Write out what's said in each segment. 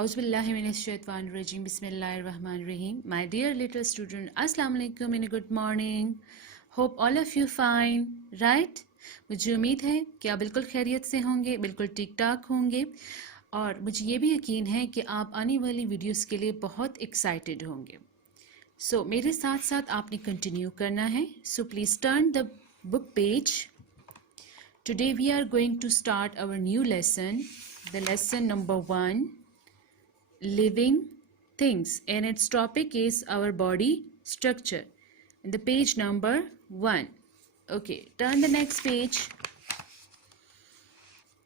Auzubillahiminash-shaytanir-rajim. Bismillahir-rahmanir-rahim. My dear little student, Assalamu alaikum and good morning. Hope all of you fine, right? मुझे उम्मीद है कि आप बिल्कुल खैरियत से होंगे, बिल्कुल ठीक ठाक होंगे और मुझे ये भी यकीन है कि आप आने वाली वीडियोस के लिए बहुत एक्साइटेड होंगे. सो मेरे साथ साथ आपने कंटिन्यू करना है. So please turn the book page. Today we are going to start our new lesson, the lesson number 1, living things, and its topic is our body structure. And the page number 1. Okay, turn the next page.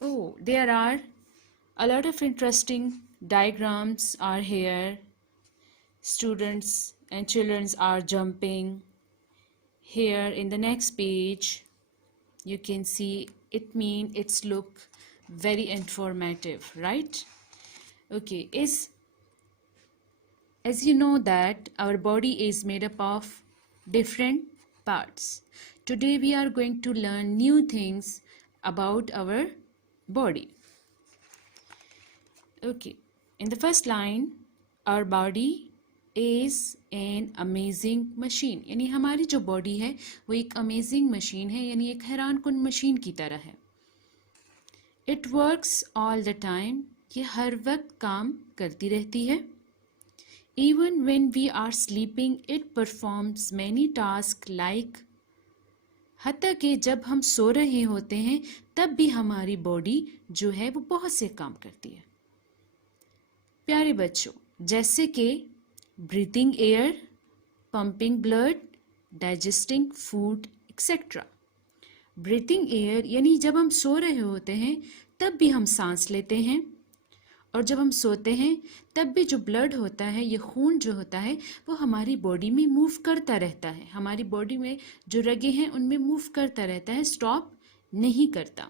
Oh, there are a lot of interesting diagrams are here. Students and children are jumping. Here in the next page you can see it's look very informative, right? Okay, as you know that our body is made up of different parts. Today we are going to learn new things about our body. Okay, in the first line, our body is an amazing machine. यानी हमारी जो body है वो एक amazing machine है, यानी एक हैरान कुन मशीन की तरह है. It works all the time. ये हर वक्त काम करती रहती है. Even when we are sleeping, it performs many tasks like. हत्ता कि जब हम सो रहे होते हैं तब भी हमारी बॉडी जो है वो बहुत से काम करती है. प्यारे बच्चों, जैसे कि breathing air, pumping blood, digesting food etcetera. Breathing air यानी जब हम सो रहे होते हैं तब भी हम सांस लेते हैं, और जब हम सोते हैं तब भी जो ब्लड होता है, ये खून जो होता है वो हमारी बॉडी में मूव करता रहता है. हमारी बॉडी में जो रगें हैं उनमें मूव करता रहता है, स्टॉप नहीं करता.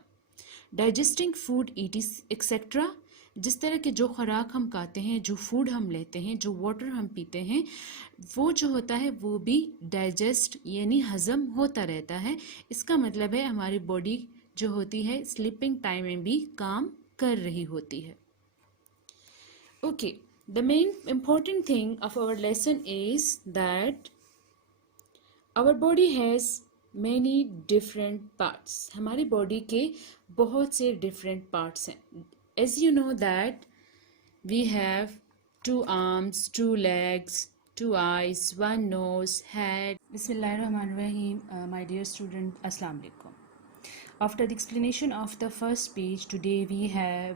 डाइजेस्टिंग फूड ईटिस एक्सेट्रा. जिस तरह के जो खुराक हम खाते हैं, जो फूड हम लेते हैं, जो वाटर हम पीते हैं, वो जो होता है वो भी डाइजेस्ट यानी हज़म होता रहता है. इसका मतलब है हमारी बॉडी जो होती है स्लीपिंग टाइम में भी काम कर रही होती है. Okay, the main important thing of our lesson is that our body has many different parts. हमारी बॉडी के बहुत से different parts हैं. As you know that we have 2 arms, 2 legs, 2 eyes, 1 nose, head. Bismillahirrahmanirrahim. My dear student, Assalamu alaikum. After the explanation of the first page, today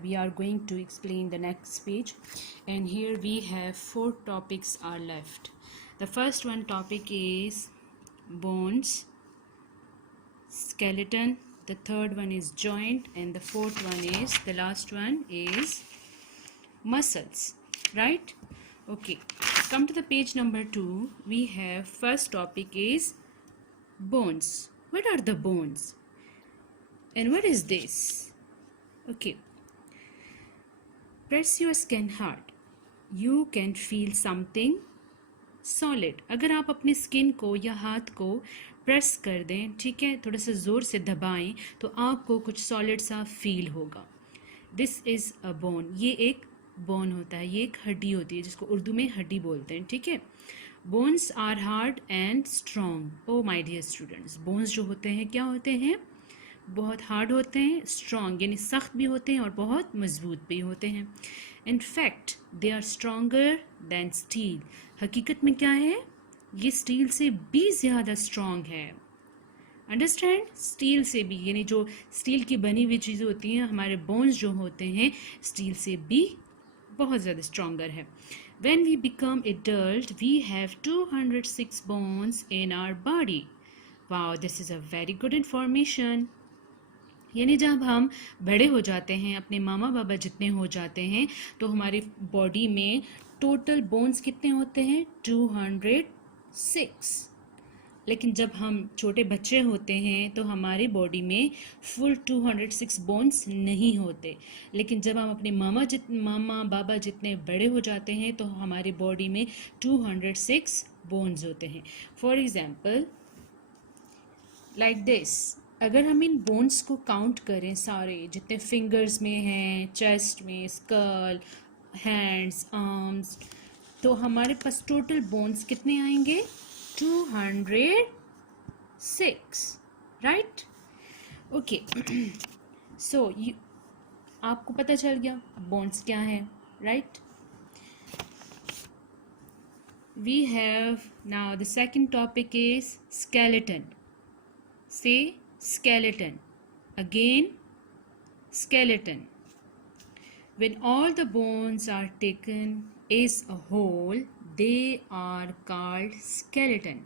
we are going to explain the next page, and here we have 4 topics are left. The first one topic is bones, skeleton, the third one is joint, and the fourth one is, the last one is muscles, right? Okay, come to the page number 2. We have first topic is bones. What are the bones and what is this? Okay, press your skin hard. You can feel something solid. अगर आप अपने skin को या हाथ को press कर दें, ठीक है, थोड़ा सा ज़ोर से दबाएं, तो आपको कुछ सॉलिड सा फील होगा. This is a bone. ये एक बोन होता है, ये एक हड्डी होती है जिसको उर्दू में हड्डी बोलते हैं, ठीक है. Bones are hard and strong. Oh my dear students, bones जो होते हैं क्या होते हैं? बहुत हार्ड होते हैं, स्ट्रॉन्ग यानी सख्त भी होते हैं और बहुत मजबूत भी होते हैं. In fact they are stronger than steel. हकीकत में क्या है? ये स्टील से भी ज़्यादा स्ट्रॉन्ग है. अंडरस्टैंड? स्टील से भी, यानी जो स्टील की बनी हुई चीज़ें होती हैं, हमारे बोन्स जो होते हैं स्टील से भी बहुत ज़्यादा स्ट्रॉन्गर है. When we become adult, we have 206 bones in our body. Wow, this is a very good information. यानी जब हम बड़े हो जाते हैं, अपने मामा बाबा जितने हो जाते हैं, तो हमारी बॉडी में टोटल बोन्स कितने होते हैं? 206. लेकिन जब हम छोटे बच्चे होते हैं तो हमारी बॉडी में फुल 206 बोन्स नहीं होते. लेकिन जब हम अपने मामा बाबा जितने बड़े हो जाते हैं तो हमारी बॉडी में 206 बोन्स होते हैं. For example like this. अगर हम इन बोन्स को काउंट करें, सारे जितने फिंगर्स में हैं, चेस्ट में, स्कल, हैंड्स, आर्म्स, तो हमारे पास टोटल बोन्स कितने आएंगे? 206, राइट? ओके, सो आपको पता चल गया बोन्स क्या है, right? We have now the second topic is skeleton. Say skeleton. Again, skeleton. When all the bones are taken as a whole, they are called skeleton.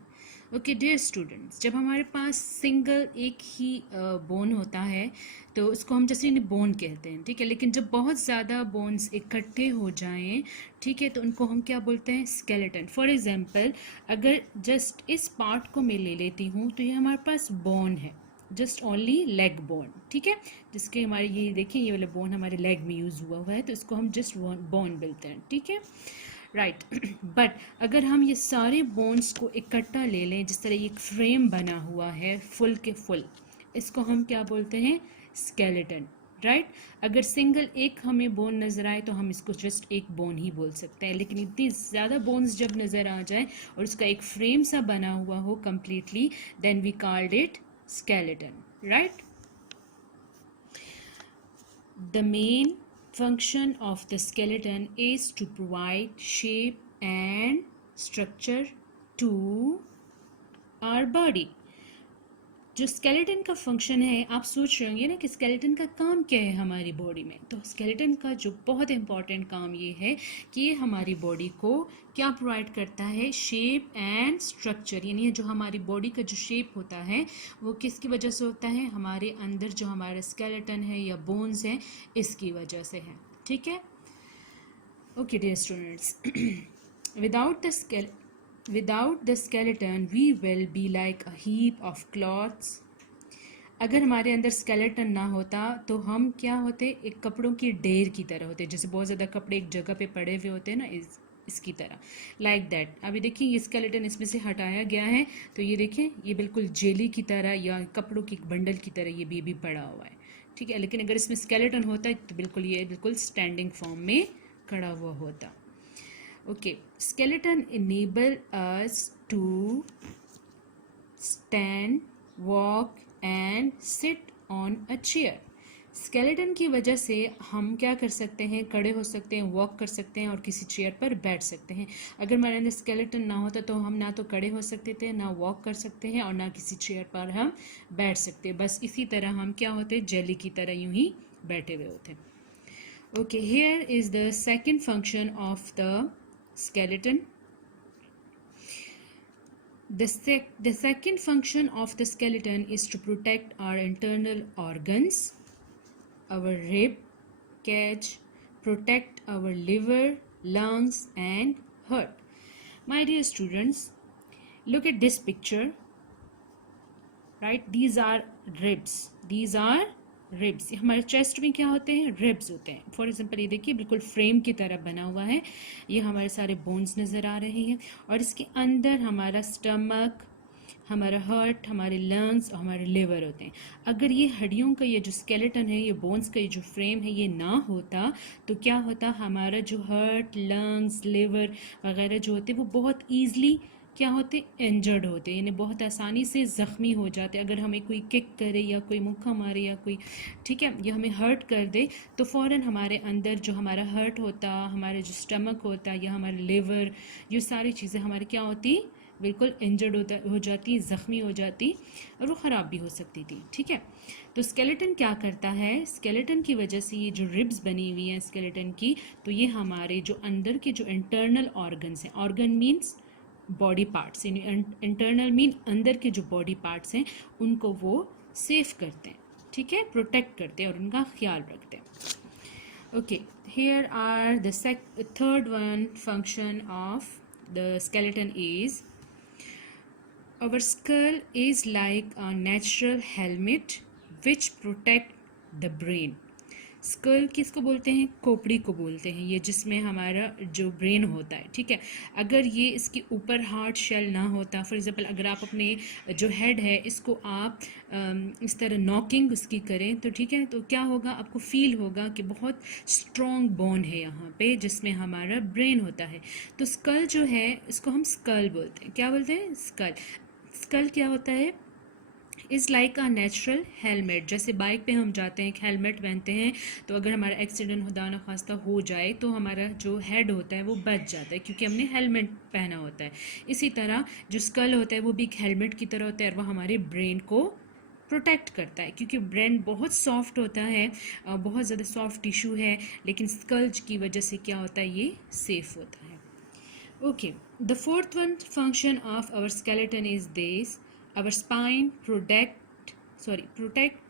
Okay dear students, जब हमारे पास single एक ही bone होता है तो उसको हम जैसे bone कहते हैं, ठीक है? लेकिन जब बहुत ज़्यादा बोन्स इकट्ठे हो जाएं, ठीक है, तो उनको हम क्या बोलते हैं? स्केलेटन. फॉर एग्जांपल, अगर जस्ट इस पार्ट को मैं ले लेती हूँ तो ये हमारे पास बोन है, जस्ट ओनली लेग बोन, ठीक है? जिसके हमारे ये देखिए, ये वाला बोन हमारे लेग में यूज़ हुआ हुआ है, तो इसको हम जस्ट बोन बोलते हैं, ठीक है? राइट. बट अगर हम ये सारे बोन्स को इकट्ठा ले लें, जिस तरह ये एक फ्रेम बना हुआ है फुल के फुल, इसको हम क्या बोलते हैं? Skeleton, right? अगर सिंगल एक हमें बोन नज़र आए तो हम इसको जस्ट एक बोन ही बोल सकते हैं, लेकिन इतनी ज़्यादा बोन्स जब नज़र आ जाए और उसका एक फ्रेम सा बना हुआ हो completely, then we called it skeleton, right? The main function of the skeleton is to provide shape and structure to our body. जो स्केलेटन का फंक्शन है, आप सोच रहे होंगे ना कि स्केलेटन का काम क्या है हमारी बॉडी में। तो स्केलेटन का जो बहुत इंपॉर्टेंट काम ये है कि ये हमारी बॉडी को क्या प्रोवाइड करता है? शेप एंड स्ट्रक्चर, यानी जो हमारी बॉडी का जो शेप होता है वो किसकी वजह से होता है? हमारे अंदर जो हमारा स्केलेटन है या बोन्स हैं, इसकी वजह से है, ठीक है? Okay dear students, Without the skeleton, we will be like a heap of cloths. अगर हमारे अंदर स्केलेटन ना होता तो हम क्या होते? एक कपड़ों की ढेर की तरह होते, जैसे बहुत ज़्यादा कपड़े एक जगह पे पड़े हुए होते हैं ना, इसकी तरह, लाइक दैट. अभी देखिए ये स्केलेटन इसमें से हटाया गया है, तो ये देखिए ये बिल्कुल जेली की तरह या कपड़ों की बंडल की तरह ये भी पड़ा हुआ है, ठीक है? लेकिन अगर इसमें स्केलेटन होता है तो बिल्कुल ये बिल्कुल स्टैंडिंग फॉर्म में खड़ा हुआ होता. Okay, skeleton enable us to stand, walk and sit on a chair. Skeleton की वजह से हम क्या कर सकते हैं? खड़े हो सकते हैं, वॉक कर सकते हैं और किसी चेयर पर बैठ सकते हैं. अगर हमारे अंदर स्केलेटन ना होता तो हम ना तो खड़े हो सकते थे, ना वॉक कर सकते हैं और ना किसी चेयर पर हम बैठ सकते. बस इसी तरह हम क्या होते? जेली की तरह यूं ही बैठे हुए होते. Okay, here is the second function of the skeleton. The second function of the skeleton is to protect our internal organs, our rib cage, protect our liver, lungs and heart. My dear students, look at this picture, right? These are ribs. These are ribs. हमारे chest में क्या होते हैं? Ribs होते हैं. For example ये देखिए बिल्कुल फ्रेम की तरह बना हुआ है, ये हमारे सारे बोन्स नज़र आ रहे हैं और इसके अंदर हमारा स्टमक, हमारा हार्ट, हमारे लंग्स और हमारे लिवर होते हैं. अगर ये हड्डियों का ये जो स्केलेटन है, ये बोन्स का ये जो फ्रेम है, ये ना होता तो क्या होता? हमारा जो हार्ट, लंग्स, लिवर वगैरह जो होते वो बहुत ईजली क्या होते? इंजर्ड होते, यानी बहुत आसानी से ज़ख्मी हो जाते. अगर हमें कोई किक करे या कोई मुक्का मारे या कोई, ठीक है, या हमें हर्ट कर दे तो फ़ौरन हमारे अंदर जो हमारा हर्ट होता, हमारे जो स्टमक होता या हमारे लिवर, ये सारी चीज़ें हमारी क्या होती? बिल्कुल इंजर्ड हो जाती, ज़ख्मी हो जाती और वो ख़राब भी हो सकती थी, ठीक है? तो स्केलेटन क्या करता है? स्केलेटन की वजह से ये जो रिब्स बनी हुई हैं स्केलेटन की, तो ये हमारे जो अंदर के जो इंटरनल ऑर्गन्स हैं, ऑर्गन मीन्स बॉडी पार्ट्स, यानी इंटरनल मीन अंदर के जो बॉडी पार्ट्स हैं उनको वो सेफ करते हैं, ठीक है, प्रोटेक्ट करते हैं और उनका ख्याल रखते हैं. Okay, here are the third one function of the skeleton is our skull is like a natural helmet which protect the brain. Skull किसको बोलते हैं? खोपड़ी को बोलते हैं, ये जिसमें हमारा जो ब्रेन होता है, ठीक है। अगर ये इसके ऊपर हार्ड शेल ना होता, फॉर एग्जांपल अगर आप अपने जो हेड है इसको आप इस तरह नॉकिंग उसकी करें तो ठीक है, तो क्या होगा, आपको फील होगा कि बहुत स्ट्रॉन्ग बोन है यहाँ पे जिसमें हमारा ब्रेन होता है। तो स्कल जो है इसको हम स्कल बोलते हैं। क्या बोलते हैं? स्कल। स्कल क्या होता है? Is like a natural helmet. जैसे बाइक पे हम जाते हैं, एक हेलमेट पहनते हैं, तो अगर हमारा एक्सीडेंट खुदा न खास्ता हो जाए तो हमारा जो हेड होता है वो बच जाता है क्योंकि हमने हेलमेट पहना होता है। इसी तरह जो स्कल होता है वो भी एक हेलमेट की तरह होता है और वो हमारे ब्रेन को प्रोटेक्ट करता है क्योंकि ब्रेन बहुत सॉफ्ट होता है, बहुत ज़्यादा सॉफ्ट टिश्यू है, लेकिन स्कल की वजह से क्या होता है, ये सेफ होता है। Okay, the fourth one function of our skeleton is this: our spine protect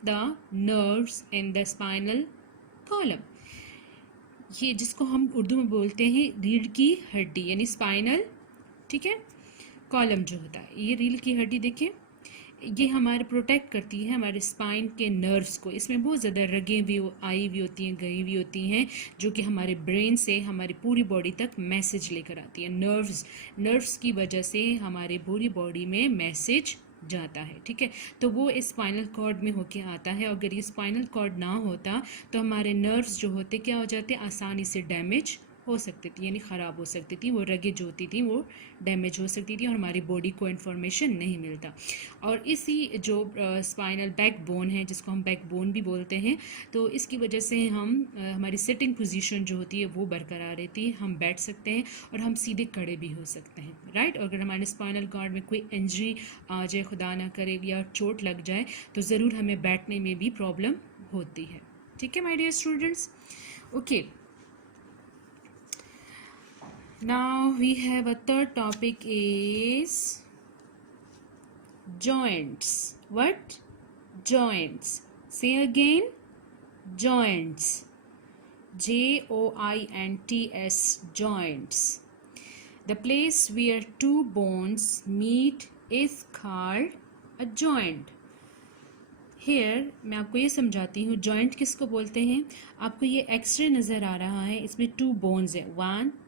the nerves in the spinal column. ये जिसको हम उर्दू में बोलते हैं रीढ़ की हड्डी यानी स्पाइनल, ठीक है, कॉलम जो होता है, ये रीढ़ की हड्डी देखिए, ये हमारे प्रोटेक्ट करती है हमारे स्पाइन के नर्व्स को। इसमें बहुत ज़्यादा रगें भी आई हुई होती हैं, गई हुई होती हैं, जो कि हमारे ब्रेन से हमारी पूरी बॉडी तक मैसेज लेकर आती हैं। नर्व्स की वजह से हमारे पूरी बॉडी में मैसेज जाता है, ठीक है। तो वो इस स्पाइनल कॉर्ड में होके आता है। अगर ये स्पाइनल कॉर्ड ना होता तो हमारे नर्व्स जो होते क्या हो जाते, आसानी से डैमेज हो सकती थी, यानी ख़राब हो सकती थी, वो रगें जो होती थी वो डैमेज हो सकती थी और हमारी बॉडी को इन्फॉर्मेशन नहीं मिलता। और इसी जो स्पाइनल बैक बोन है जिसको हम बैक बोन भी बोलते हैं, तो इसकी वजह से हम हमारी सिटिंग पोजीशन जो होती है वो बरकरार रहती है, हम बैठ सकते हैं और हम सीधे खड़े भी हो सकते हैं, राइट। अगर हमारे स्पाइनल कॉर्ड में कोई इंजरी आ जाए, खुदा ना करे, या चोट लग जाए, तो ज़रूर हमें बैठने में भी प्रॉब्लम होती है, ठीक है my dear students. Okay, now we have a third topic is joints. What? Joints. Say again. Joints. Joints. Joints. The place where two bones meet is called a joint. Here मैं आपको ये समझाती हूँ joint किसको बोलते हैं। आपको ये एक्सरे नज़र आ रहा है, इसमें टू बोन्स है, 1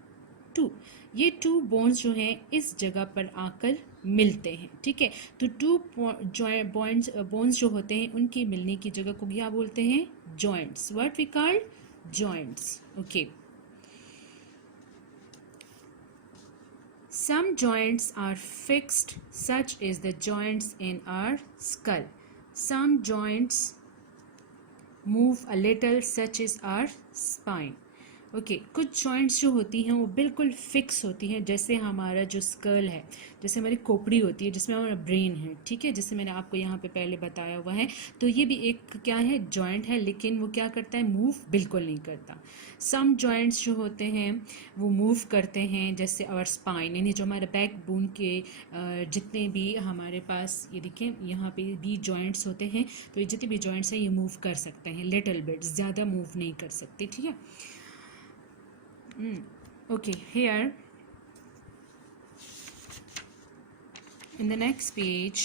2, ये टू बोन्स जो हैं इस जगह पर आकर मिलते हैं, ठीक है। तो टू बोन्स जो होते हैं उनके मिलने की जगह को क्या बोलते हैं? Joints. What we called? Joints. Okay, some joints are fixed, such as the joints in our skull. Some joints move a little, such as our spine. Okay, कुछ जॉइंट्स जो होती हैं वो बिल्कुल फिक्स होती हैं, जैसे हमारा जो स्कल है, जैसे हमारी खोपड़ी होती है जिसमें हमारा ब्रेन है, ठीक है, जैसे मैंने आपको यहाँ पे पहले बताया हुआ है। तो ये भी एक क्या है, जॉइंट है, लेकिन वो क्या करता है, मूव बिल्कुल नहीं करता। सम जॉइंट्स जो होते हैं वो मूव करते हैं, जैसे और स्पाइन, यानी जो हमारे बैक बोन के जितने भी हमारे पास, ये देखें यहाँ पे भी जॉइंट्स होते हैं, तो ये जितने भी जॉइंट्स हैं ये मूव कर सकते हैं, लिटिल बिट, ज़्यादा मूव नहीं कर सकते, ठीक है। Okay, here in the next page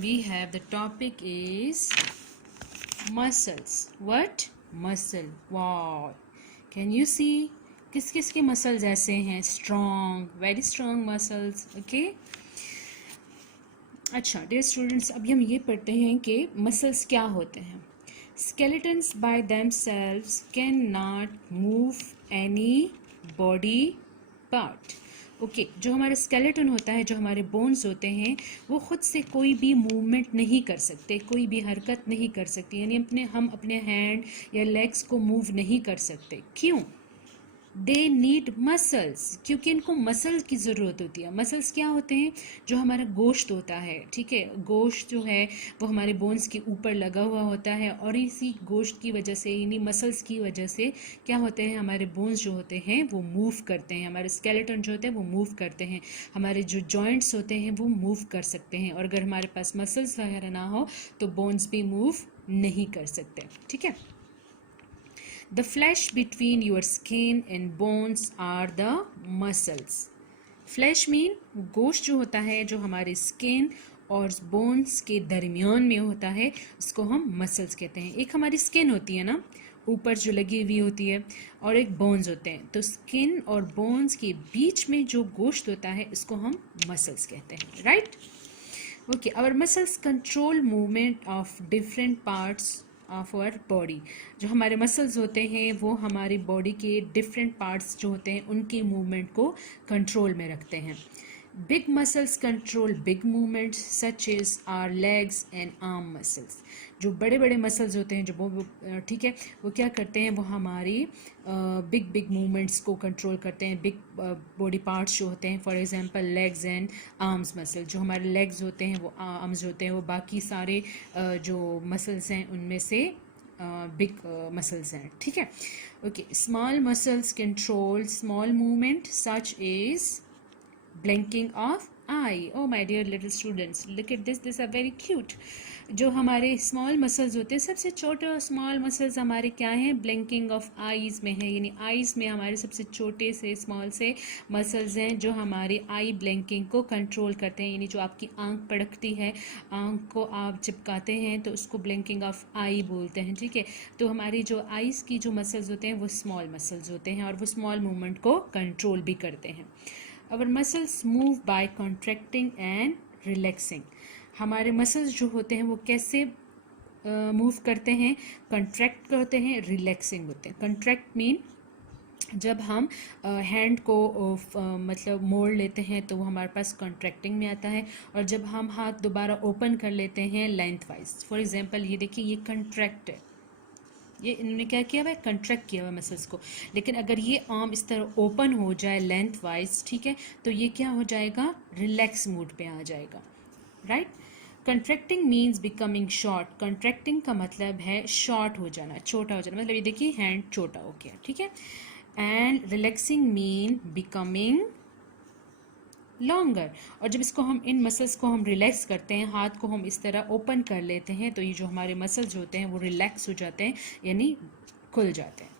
we have the topic is muscles. What? Muscle. Wow, can you see किस किस के मसल्स ऐसे हैं? Strong, very strong muscles. Okay, अच्छा डियर स्टूडेंट्स, अभी हम ये पढ़ते हैं कि मसल्स क्या होते हैं। Skeletons by themselves cannot move any body part. Okay, जो हमारा स्केलेटन होता है, जो हमारे बोन्स होते हैं, वो खुद से कोई भी मूवमेंट नहीं कर सकते, कोई भी हरकत नहीं कर सकते, यानी हम अपने हैंड या लेग्स को मूव नहीं कर सकते। क्यों? दे नीड मसल्स, क्योंकि इनको मसल्स की ज़रूरत होती है। मसल्स क्या होते हैं? जो हमारा गोश्त होता है, ठीक है, गोश्त जो है वो हमारे बोन्स के ऊपर लगा हुआ होता है, और इसी गोश्त की वजह से, यानी मसल्स की वजह से क्या होते हैं, हमारे बोन्स जो होते हैं वो मूव करते हैं, हमारे स्केलेटन जो होते हैं वो मूव करते हैं, हमारे जो जॉइंट्स होते हैं वो मूव कर सकते हैं, और अगर हमारे पास मसल्स वगैरह ना हो तो बोन्स भी मूव नहीं कर सकते, ठीक है। The flesh between your skin and bones are the muscles. Flesh mean गोश्त जो होता है, जो हमारे स्किन और बोन्स के दरमियान में होता है, उसको हम मसल्स कहते हैं। एक हमारी स्किन होती है ना ऊपर जो लगी हुई होती है, और एक बोन्स होते हैं। तो स्किन और बोन्स के बीच में जो गोश्त होता है उसको हम मसल्स कहते हैं, right. Okay, our muscles control movement of different parts of our body. जो हमारे मसल्स होते हैं वो हमारी बॉडी के डिफरेंट पार्ट्स जो होते हैं उनके मूवमेंट को कंट्रोल में रखते हैं। Big muscles control big movements such is our legs and arm muscles. जो बड़े बड़े मसल्स होते हैं जो वो ठीक है, वो क्या करते हैं, वो हमारी बिग बिग मूवमेंट्स को कंट्रोल करते हैं। बिग बॉडी पार्ट्स जो होते हैं, for example legs and arms muscle. जो हमारे लेग्स होते हैं वो आर्म्स होते हैं, वो बाकी सारे जो मसल्स हैं उनमें से बिग मसल्स हैं, ठीक है। Okay, small muscles control small movement such is blinking of eye. Oh my dear little students, look at this, these are very cute. जो हमारे स्मॉल मसल्स होते हैं, सबसे छोटे स्मॉल मसल्स हमारे क्या हैं, ब्लिंकिंग ऑफ आईज में है, यानी आईज में हमारे सबसे छोटे से स्मॉल से मसल्स हैं जो हमारी आई ब्लिंकिंग को कंट्रोल करते हैं। यानी जो आपकी आंख पड़कती है, आंख को आप चिपकाते हैं तो उसको ब्लिंकिंग ऑफ आई बोलते हैं, ठीक है। तो हमारी जो आईज की जो मसल्स होते हैं वो स्मॉल मसल्स होते हैं और वो स्मॉल मूवमेंट को कंट्रोल भी करते हैं। Our muscles move by contracting and relaxing. हमारे मसल्स जो होते हैं वो कैसे मूव करते हैं, कंट्रैक्ट करते हैं, रिलैक्सिंग होते हैं। कंट्रैक्ट मीन जब हम हैंड को मतलब मोड़ लेते हैं तो वो हमारे पास कॉन्ट्रैक्टिंग में आता है, और जब हम हाथ दोबारा ओपन कर लेते हैं लेंथ वाइज, फॉर एग्जांपल ये देखिए ये कंट्रैक्ट है, ये इन्होंने क्या किया हुआ है, कंट्रैक्ट किया हुआ है मसल्स को। लेकिन अगर ये आर्म इस तरह ओपन हो जाए लेंथ वाइज, ठीक है, तो ये क्या हो जाएगा, रिलैक्स मूड पे आ जाएगा, right. Contracting means becoming short. Contracting का मतलब है शॉर्ट हो जाना, छोटा हो जाना, मतलब ये देखिए हैंड छोटा हो गया, ठीक है। And relaxing mean becoming longer. और जब इसको हम इन मसल्स को हम रिलैक्स करते हैं, हाथ को हम इस तरह ओपन कर लेते हैं, तो ये जो हमारे मसल्स होते हैं वो रिलैक्स हो जाते हैं, यानी खुल जाते हैं,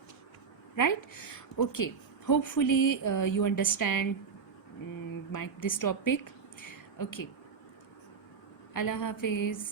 right. Okay, hopefully you understand my this topic. Okay, अल्लाह हाफिज़।